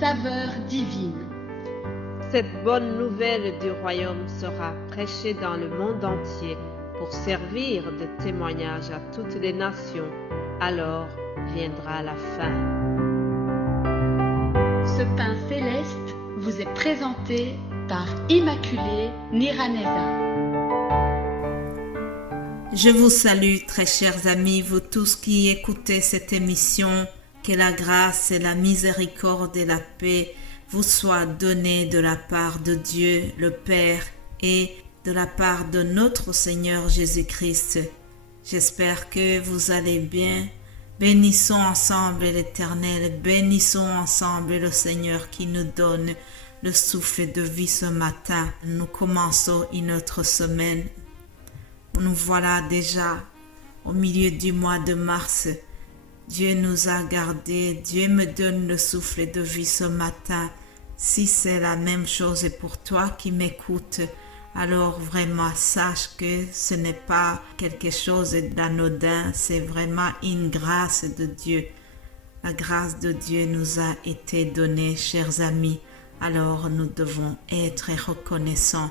saveur divine. Cette bonne nouvelle du royaume sera prêchée dans le monde entier pour servir de témoignage à toutes les nations. Alors viendra la fin. Ce pain céleste vous est présenté par Immaculée Niraneza. Je vous salue, très chers amis, vous tous qui écoutez cette émission. Que la grâce et la miséricorde et la paix vous soient données de la part de Dieu, le Père, et de la part de notre Seigneur Jésus-Christ. J'espère que vous allez bien. Bénissons ensemble l'Éternel, bénissons ensemble le Seigneur qui nous donne le souffle de vie ce matin. Nous commençons une autre semaine. Nous voilà déjà au milieu du mois de mars. Dieu nous a gardés, Dieu me donne le souffle de vie ce matin. Si c'est la même chose pour toi qui m'écoutes, alors vraiment sache que ce n'est pas quelque chose d'anodin, c'est vraiment une grâce de Dieu. La grâce de Dieu nous a été donnée, chers amis, alors nous devons être reconnaissants.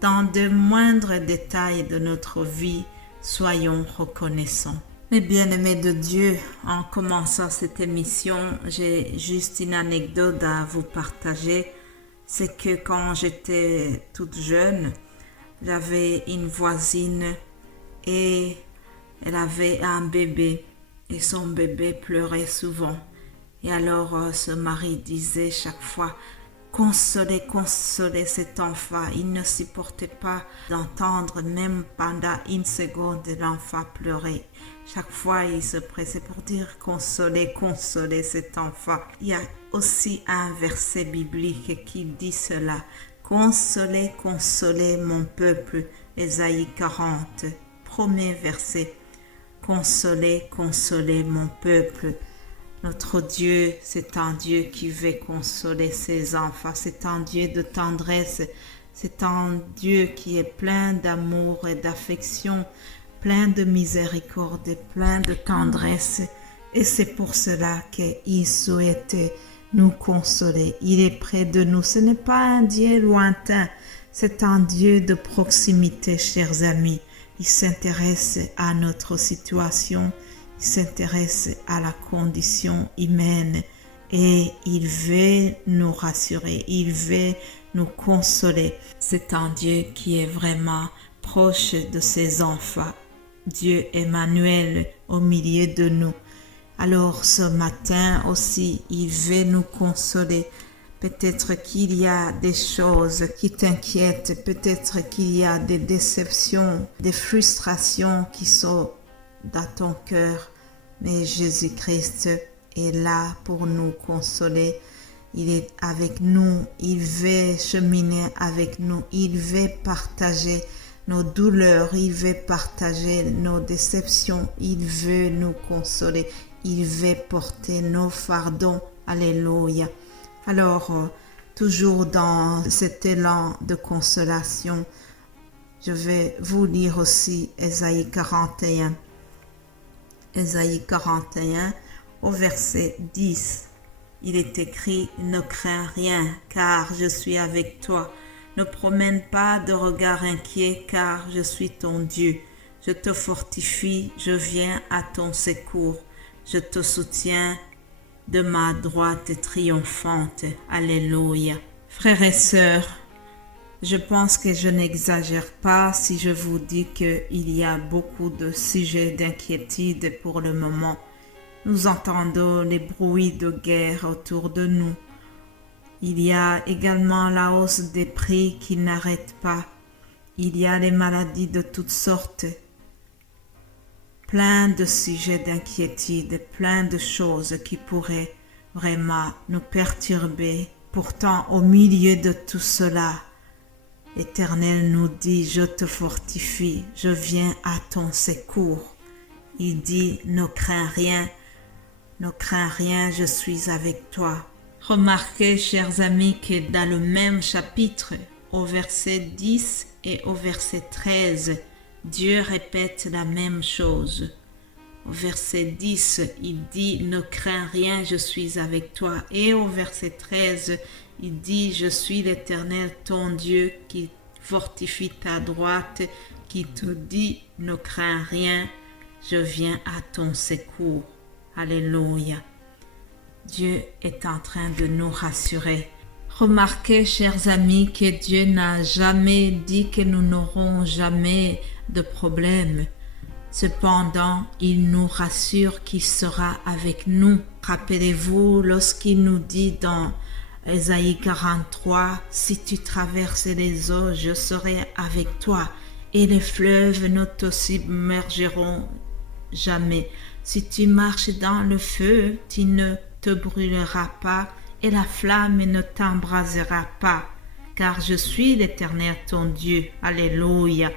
Dans de moindres détails de notre vie, soyons reconnaissants. Mes bien-aimés de Dieu, en commençant cette émission, j'ai juste une anecdote à vous partager. C'est que quand j'étais toute jeune, j'avais une voisine et elle avait un bébé et son bébé pleurait souvent. Et alors ce mari disait chaque fois: consolez, consolez cet enfant. Il ne supportait pas d'entendre même pendant une seconde l'enfant pleurer. Chaque fois, il se pressait pour dire consolez, consolez cet enfant. Il y a aussi un verset biblique qui dit cela. Consolez, consolez mon peuple. Ésaïe 40, premier verset. Consolez, consolez mon peuple. Notre Dieu, c'est un Dieu qui veut consoler ses enfants. C'est un Dieu de tendresse. C'est un Dieu qui est plein d'amour et d'affection, plein de miséricorde et plein de tendresse. Et c'est pour cela qu'il souhaite nous consoler. Il est près de nous. Ce n'est pas un Dieu lointain. C'est un Dieu de proximité, chers amis. Il s'intéresse à notre situation. Il s'intéresse à la condition humaine et il veut nous rassurer, il veut nous consoler. C'est un Dieu qui est vraiment proche de ses enfants. Dieu Emmanuel au milieu de nous. Alors ce matin aussi, il veut nous consoler. Peut-être qu'il y a des choses qui t'inquiètent, peut-être qu'il y a des déceptions, des frustrations qui sont dans ton cœur, mais Jésus-Christ est là pour nous consoler. Il est avec nous, il veut cheminer avec nous, il veut partager nos douleurs, il veut partager nos déceptions, il veut nous consoler, il veut porter nos fardeaux. Alléluia. Alors, toujours dans cet élan de consolation, je vais vous lire aussi Ésaïe 41. Ésaïe 41 au verset 10. Il est écrit: ne crains rien, car je suis avec toi. Ne promène pas de regard inquiet, car je suis ton Dieu. Je te fortifie, je viens à ton secours. Je te soutiens de ma droite triomphante. Alléluia. Frères et sœurs, je pense que je n'exagère pas si je vous dis qu'il y a beaucoup de sujets d'inquiétude pour le moment. Nous entendons les bruits de guerre autour de nous. Il y a également la hausse des prix qui n'arrête pas. Il y a les maladies de toutes sortes. Plein de sujets d'inquiétude, plein de choses qui pourraient vraiment nous perturber. Pourtant, au milieu de tout cela, l'Éternel nous dit: je te fortifie, je viens à ton secours. Il dit: ne crains rien, je suis avec toi. Remarquez, chers amis, que dans le même chapitre, au verset 10 et au verset 13, Dieu répète la même chose. Au verset 10, il dit « Ne crains rien, je suis avec toi ». Et au verset 13, il dit « Je suis l'Éternel, ton Dieu, qui fortifie ta droite, qui te dit « Ne crains rien, je viens à ton secours ». Alléluia. Dieu est en train de nous rassurer. Remarquez, chers amis, que Dieu n'a jamais dit que nous n'aurons jamais de problème. Cependant, il nous rassure qu'il sera avec nous. Rappelez-vous lorsqu'il nous dit dans Ésaïe 43, « Si tu traverses les eaux, je serai avec toi, et les fleuves ne te submergeront jamais. Si tu marches dans le feu, tu ne te brûleras pas, et la flamme ne t'embrasera pas, car je suis l'Éternel ton Dieu. » Alléluia.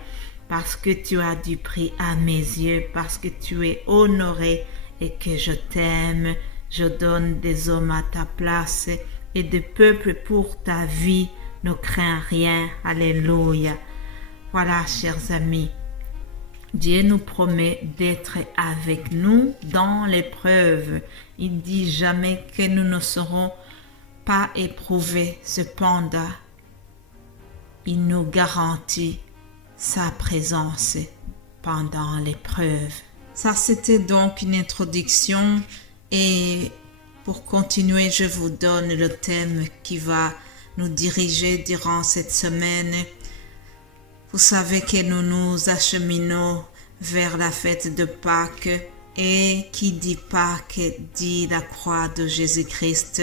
Parce que tu as du prix à mes yeux, parce que tu es honoré et que je t'aime, je donne des hommes à ta place et des peuples pour ta vie. Ne crains rien. Alléluia. Voilà, chers amis, Dieu nous promet d'être avec nous dans l'épreuve. Il dit jamais que nous ne serons pas éprouvés. Cependant, il nous garantit sa présence pendant l'épreuve. Ça, c'était donc une introduction, et pour continuer, je vous donne le thème qui va nous diriger durant cette semaine. Vous savez que nous nous acheminons vers la fête de Pâques, et qui dit Pâques dit la croix de Jésus-Christ,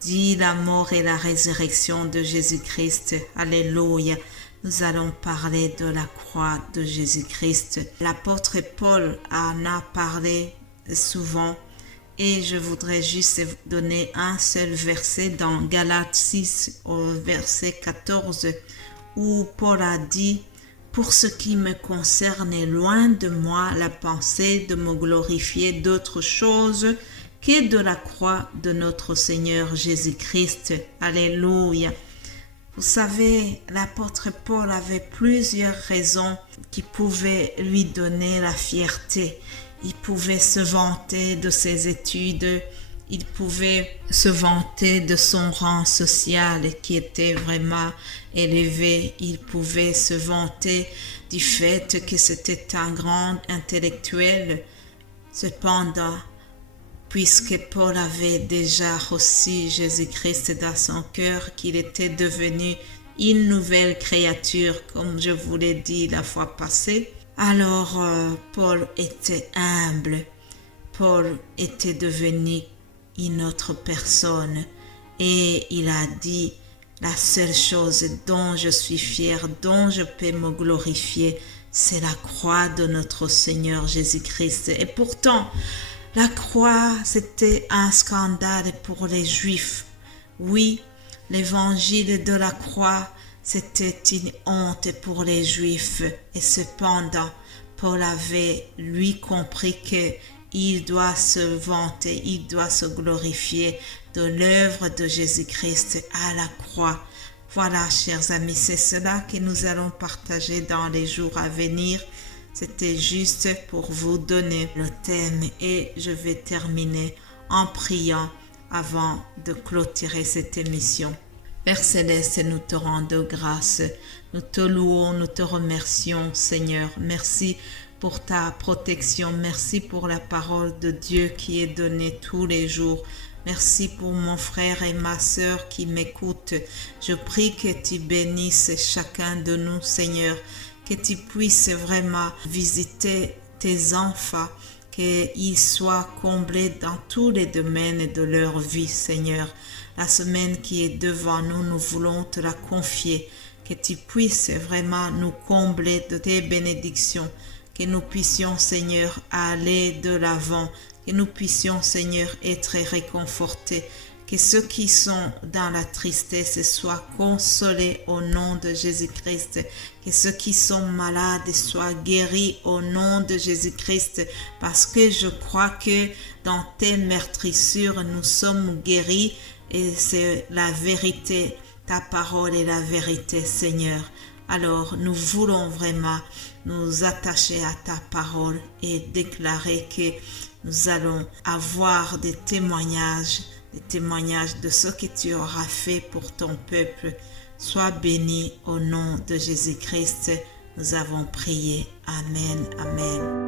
dit la mort et la résurrection de Jésus-Christ. Alléluia. Nous allons parler de la croix de Jésus-Christ. L'apôtre Paul en a parlé souvent, et je voudrais juste donner un seul verset dans Galates 6 au verset 14, où Paul a dit « Pour ce qui me concerne, est loin de moi la pensée de me glorifier d'autre chose que de la croix de notre Seigneur Jésus-Christ. » Alléluia. Vous savez, l'apôtre Paul avait plusieurs raisons qui pouvaient lui donner la fierté. Il pouvait se vanter de ses études, il pouvait se vanter de son rang social qui était vraiment élevé, il pouvait se vanter du fait que c'était un grand intellectuel. Cependant, puisque Paul avait déjà reçu Jésus-Christ dans son cœur, qu'il était devenu une nouvelle créature, comme je vous l'ai dit la fois passée, alors Paul était humble. Paul était devenu une autre personne, et il a dit « La seule chose dont je suis fier, dont je peux me glorifier, c'est la croix de notre Seigneur Jésus-Christ. » Et pourtant, la croix, c'était un scandale pour les Juifs. Oui, l'évangile de la croix, c'était une honte pour les Juifs. Et cependant, Paul avait, lui, compris qu'il doit se vanter, il doit se glorifier de l'œuvre de Jésus-Christ à la croix. Voilà, chers amis, c'est cela que nous allons partager dans les jours à venir. C'était juste pour vous donner le thème, et je vais terminer en priant avant de clôturer cette émission. Père Céleste, nous te rendons grâce, nous te louons, nous te remercions, Seigneur. Merci pour ta protection, merci pour la parole de Dieu qui est donnée tous les jours. Merci pour mon frère et ma sœur qui m'écoutent. Je prie que tu bénisses chacun de nous, Seigneur, que tu puisses vraiment visiter tes enfants, qu'ils soient comblés dans tous les domaines de leur vie, Seigneur. La semaine qui est devant nous, nous voulons te la confier, que tu puisses vraiment nous combler de tes bénédictions, que nous puissions, Seigneur, aller de l'avant, que nous puissions, Seigneur, être réconfortés, que ceux qui sont dans la tristesse soient consolés au nom de Jésus-Christ, que ceux qui sont malades soient guéris au nom de Jésus-Christ, parce que je crois que dans tes meurtrissures, nous sommes guéris, et c'est la vérité, ta parole est la vérité, Seigneur. Alors, nous voulons vraiment nous attacher à ta parole et déclarer que nous allons avoir des témoignages de ce que tu auras fait pour ton peuple. Sois béni au nom de Jésus-Christ. Nous avons prié. Amen. Amen.